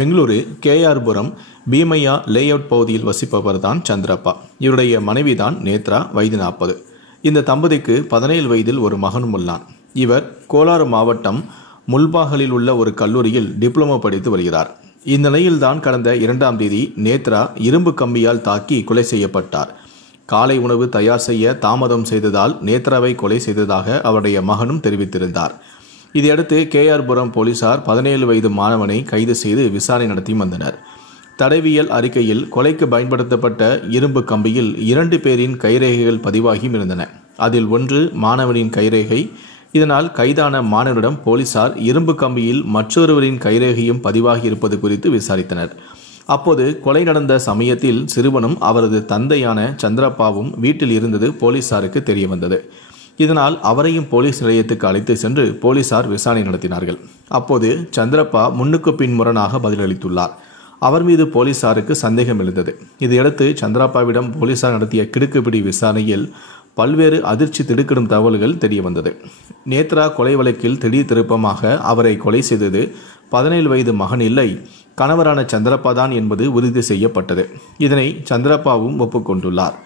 Bengaluru KR Puram Bheemaiah layout பகுதியில் வசிப்பவர் தான் சந்திரப்பா. இவருடைய மனைவி தான் நேத்ரா, வயது 40. இந்த தம்பதிக்கு 17 வயதில் ஒரு மகனும் உள்ளான். இவர் கோலார் மாவட்டம் முல்பாகலில் உள்ள ஒரு கல்லூரியில் டிப்ளமோ படித்து வருகிறார். இந்நிலையில்தான் கடந்த 2ஆம் தேதி நேத்ரா இரும்பு கம்பியால் தாக்கி கொலை செய்யப்பட்டார். காலை உணவு தயார் செய்ய தாமதம் செய்ததால் நேத்ராவை கொலை செய்ததாக அவருடைய மகனும் தெரிவித்திருந்தார். இதையடுத்து கேஆர்புரம் போலீசார் 17 வயது மாணவனை கைது செய்து விசாரணை நடத்தி வந்தனர். தடயவியல் அறிக்கையில் கொலைக்கு பயன்படுத்தப்பட்ட இரும்பு கம்பியில் 2 பேரின் கைரேகைகள் பதிவாகியும் இருந்தன. அதில் ஒன்று மாணவனின் கைரேகை. இதனால் கைதான மாணவனிடம் போலீசார் இரும்பு கம்பியில் மற்றொருவரின் கைரேகையும் பதிவாகி இருப்பது குறித்து விசாரித்தனர். அப்போது கொலை நடந்த சமயத்தில் சிறுவனும் அவரது தந்தையான சந்திரப்பாவும் வீட்டில் இருந்தது போலீசாருக்கு தெரிய வந்தது. இதனால் அவரையும் போலீஸ் நிலையத்துக்கு அழைத்து சென்று போலீசார் விசாரணை நடத்தினார்கள். அப்போது சந்திரப்பா முன்னுக்கு பின் முரணாக பதிலளித்துள்ளார். அவர் மீது போலீசாருக்கு சந்தேகம் எழுந்தது. இதையடுத்து சந்திரப்பாவிடம் போலீசார் நடத்திய கிடுக்குப்பிடி விசாரணையில் பல்வேறு அதிர்ச்சி திடுக்கிடும் தகவல்கள் தெரிய வந்தது. நேத்ரா கொலை வழக்கில் திடீர் திருப்பமாக அவரை கொலை செய்தது 17 வயது மகன் இல்லை, கணவரான சந்திரப்பா தான் என்பது உறுதி செய்யப்பட்டது. இதனை சந்திரப்பாவும் ஒப்புக்கொண்டுள்ளார்.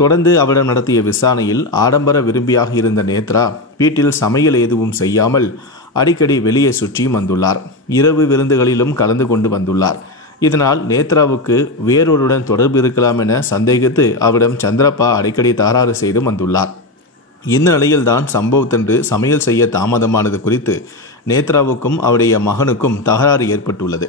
தொடர்ந்து அவரிடம் நடத்திய விசாரணையில் ஆடம்பர விரும்பியாக இருந்த நேத்ரா வீட்டில் சமையல் எதுவும் செய்யாமல் அடிக்கடி வெளியே சுற்றியும் வந்துள்ளார். இரவு விருந்துகளிலும் கலந்து கொண்டு வந்துள்ளார். இதனால் நேத்ராவுக்கு வேறொருடன் தொடர்பு இருக்கலாம் என சந்தேகித்து அவரிடம் சந்திரப்பா அடிக்கடி தகராறு செய்து வந்துள்ளார். இந்த நிலையில்தான் சம்பவத்தன்று சமையல் செய்ய தாமதமானது குறித்து நேத்ராவுக்கும் அவருடைய மகனுக்கும் தகராறு ஏற்பட்டுள்ளது.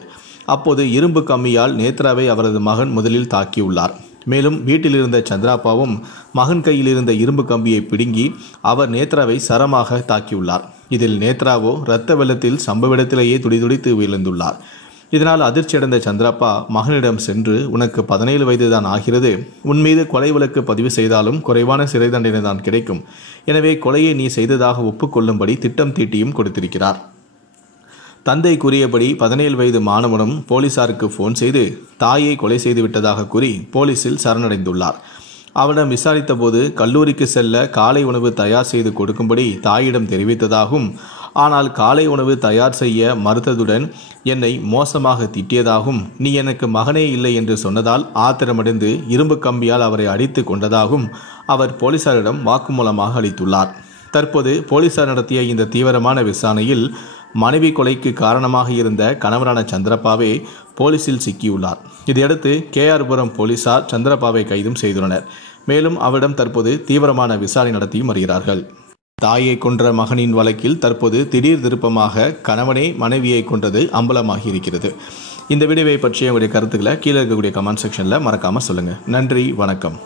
அப்போது இரும்பு கம்பியால் நேத்ராவை அவரது மகன் முதலில் தாக்கியுள்ளார். மேலும் வீட்டில் இருந்த சந்திரப்பாவும் மகன் கையில் இருந்த இரும்பு கம்பியை பிடுங்கி அவர் நேத்ராவை சரமாக தாக்கியுள்ளார். இதில் நேத்ராவோ இரத்த வெள்ளத்தில் சம்பவ இடத்திலேயே துடிதுடித்து விழுந்துள்ளார். இதனால் அதிர்ச்சியடைந்த சந்திரப்பா மகனிடம் சென்று, உனக்கு 17 வயது தான் ஆகிறது, உன் மீது கொலை வழக்கு பதிவு செய்தாலும் குறைவான சிறை தண்டனை தான் கிடைக்கும், எனவே கொலையை நீ செய்ததாக ஒப்புக்கொள்ளும்படி திட்டம் தீட்டியும் கொடுத்திருக்கிறார். தந்தை கூறியபடி 17 வயது மாணவனும் போலீசாருக்கு போன் செய்து தாயை கொலை செய்து விட்டதாக கூறி போலீசில் சரணடைந்துள்ளார். அவரிடம் விசாரித்த போது கல்லூரிக்கு செல்ல காலை உணவு தயார் செய்து கொடுக்கும்படி தாயிடம் தெரிவித்ததாகவும், ஆனால் காலை உணவு தயார் செய்ய மறுத்ததுடன் என்னை மோசமாக திட்டியதாகவும், நீ எனக்கு மகனே இல்லை என்று சொன்னதால் ஆத்திரமடைந்து இரும்பு கம்பியால் அவரை அடித்து கொண்டதாகவும் அவர் போலீசாரிடம் வாக்குமூலமாக அளித்துள்ளார். தற்போது போலீசார் நடத்திய இந்த தீவிரமான விசாரணையில் மனைவி கொலைக்கு காரணமாக இருந்த கணவரான சந்திரப்பாவே போலீசில் சிக்கியுள்ளார். இதையடுத்து கேஆர்புரம் போலீசார் சந்திரப்பாவை கைதும் செய்துள்ளனர். மேலும் அவரிடம் தற்போது தீவிரமான விசாரணை நடத்தியும் வருகிறார்கள். தாயை கொன்ற மகனின் வழக்கில் தற்போது திடீர் திருப்பமாக கணவனே மனைவியை கொன்றது அம்பலமாகி இருக்கிறது. இந்த வீடியோவை பற்றிய உங்களுடைய கருத்துக்களை கீழே இருக்கக்கூடிய கமெண்ட் செக்ஷனில் மறக்காமல் சொல்லுங்கள். நன்றி, வணக்கம்.